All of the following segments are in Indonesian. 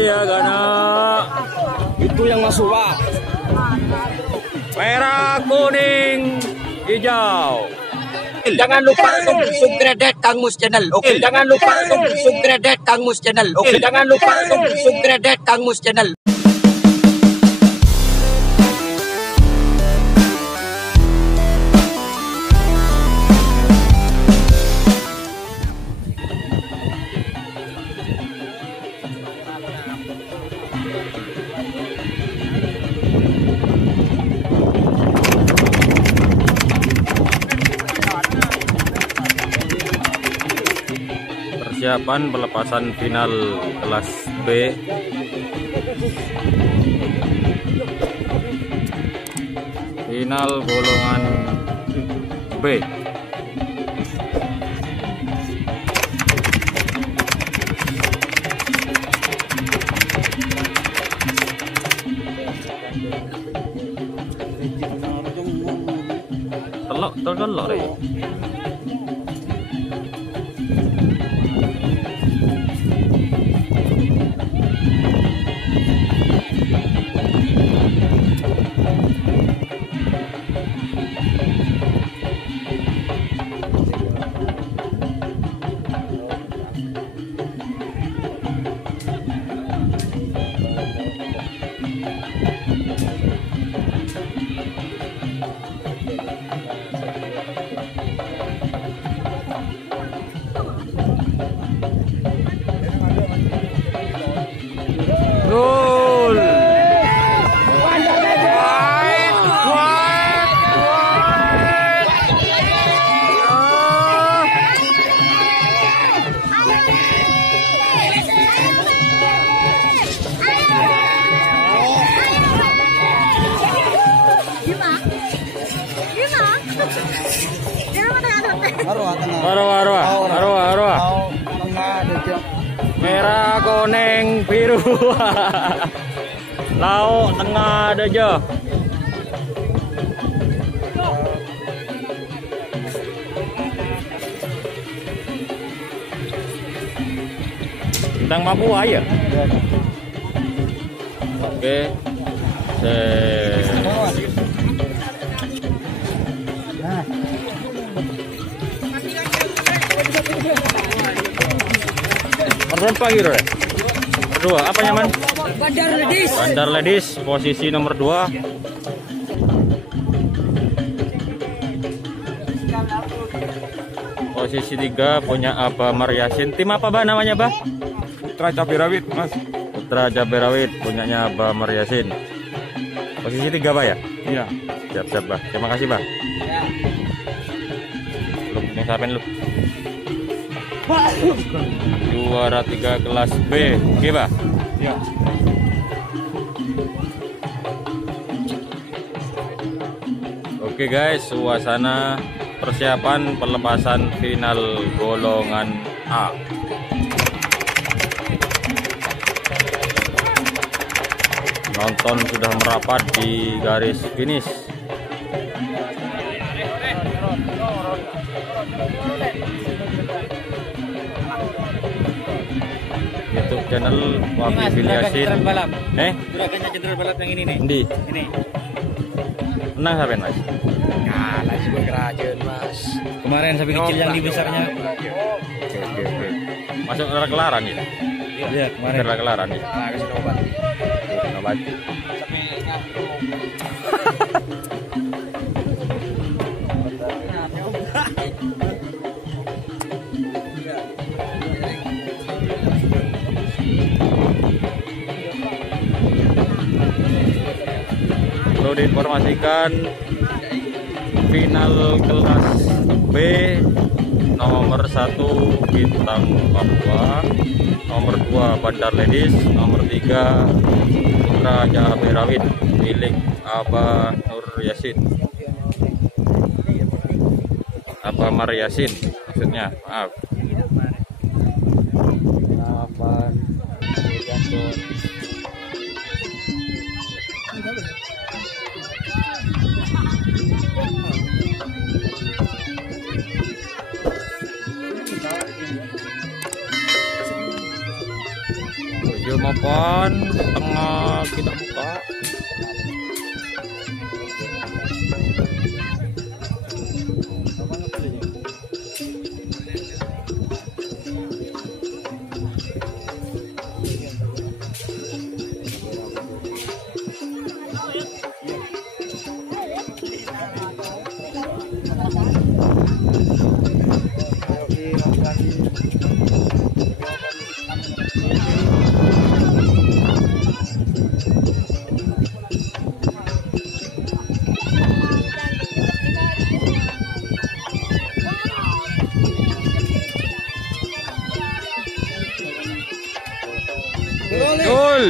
Iya Gana. Itu yang masuk Pak. Merah, kuning, hijau. Jangan lupa subscribe Kang Mus Channel. Oke, jangan lupa subscribe Kang Mus Channel. Oke, jangan lupa subscribe Kang Mus Channel. Persiapan pelepasan final kelas B. Final golongan B. Telok deh. Gol. Arwah. Merah, kuning, biru. Lauk tengah ada aja. Bintang Papua ya. Oke. Berapa gitu ya? Kedua, apa nyaman? Bandar Ladies, posisi nomor 2. Posisi 3 punya Abah Maryasin. Tim apa Bah namanya Bah? Putra Cabai Rawit Mas. Putra Cabai Rawit punyanya Abah Maryasin. Posisi 3 Bah ya? Iya. Siap Bah. Terima kasih Bah. Ya. Belum ngapain lu? Juara 3 kelas B. Oke Bah? Iya. Oke guys, suasana persiapan pelepasan final golongan A. Nonton sudah merapat di garis finish. YouTube channel Wafi Filiasin. Jenderal balap yang ini nih. Di. Ini. Menang sampai Mas. Kalah sih berkerajaan Mas. Kemarin sapi kecil yang di besarnya. Oke. Masuk kelaran ya? Iya, kemarin. Kelaran ya. Nah, kasih obat. Obat. Perlu diinformasikan final kelas B nomor 1 Bintang Papua, nomor 2 Bandar Ladies, nomor 3 Putra Cabai Rawit milik Abah Nur Yasin, Abah Maryasin maksudnya, maaf. makan tengah kita buka. Gol.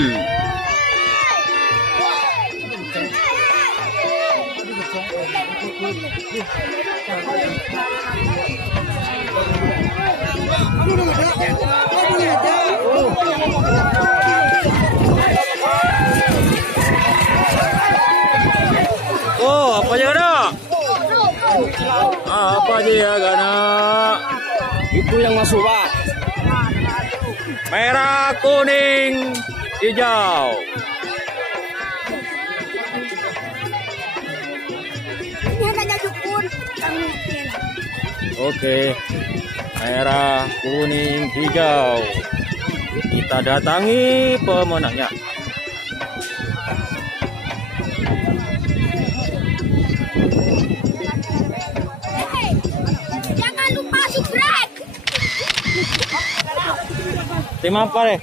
Oh, apa aja Gana? Apa aja ya Gana? Itu yang masuk, Pak. Merah, kuning, hijau. Ini hanya dukun. Oke. Merah, kuning, hijau. Kita datangi pemenangnya. Hei, jangan lupa subscribe. Tim apa deh?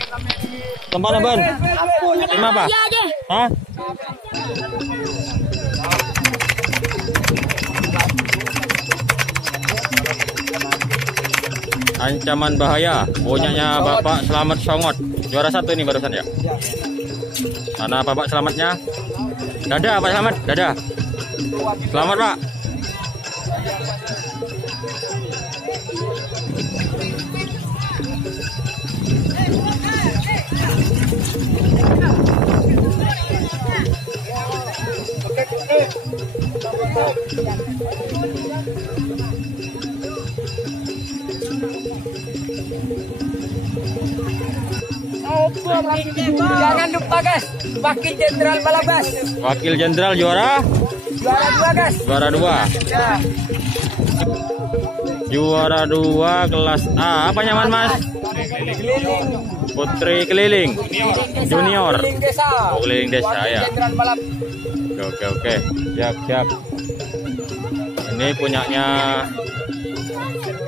Tempatnya Ben? Tim apa? Iya deh. Hah? Ancaman bahaya, punyanya Bapak Selamat Songot. Juara 1 ini barusan ya. Mana Bapak Selamatnya? Dadah Pak Selamat, dadah. Selamat Pak. Jangan lupa guys, Wakil Jenderal Balabas. Wakil Jenderal juara? Juara 2 guys. Juara 2. Ya. Juara 2 kelas A. Apa nyaman Mas? Keliling. Putri keliling. Junior. Keliling desa. Oh, keliling desa Wakil ya. Jenderal Balap. Oke. Siap. Ini punyanya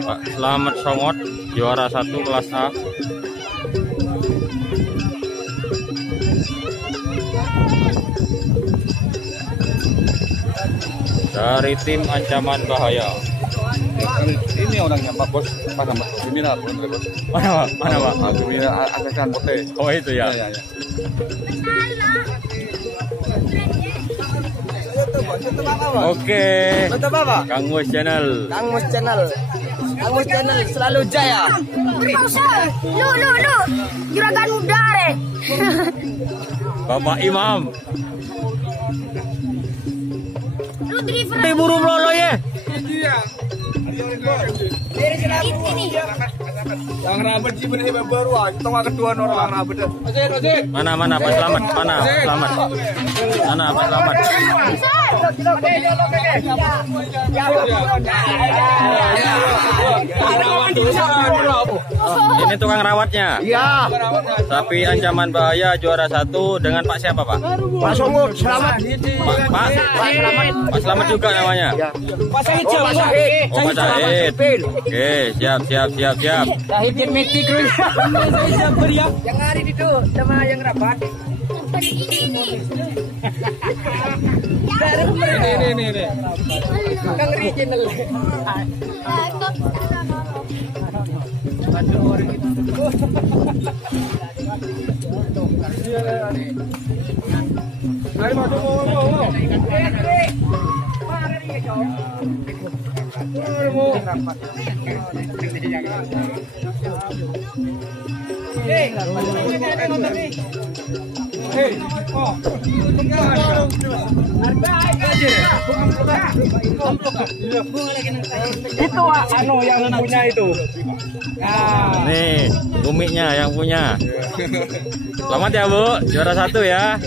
Pak Selamat Songot, juara 1 kelas A. Dari tim Ancaman Bahaya. Ini orangnya Pak Bos. Pak nama Jumina, Bos. Mana Pak? Jumina Akasan Pote. Oh itu ya. Ya. Oke. Betul Bapak? Kang Mus Channel. Kang Mus Channel. Kang Mus Channel selalu jaya. Berpausa. Lu. Juragan muda deh. Bapak Imam. Lu driver. Buru melolo ya. Ini. Yang rabat sih bener baru kita nggak kedua orang rabat. Mana Pak Selamat? Mana Selamat? Mana Pak Selamat? Ini tukang rawatnya. Iya. Tapi Ancaman Bahaya juara 1 dengan Pak siapa Pak? Pak Songot selamat. Pak Selamat juga namanya. Pak Sahid. Pak Sahid. Oh Pak Sahid. Oke, siap. Sahid metik dulu. Yang hari itu sama yang rapat. Ini. Kang Regional. Itu anu yang punya itu. Nih, Uminya yang punya. Selamat ya Bu, juara 1 ya.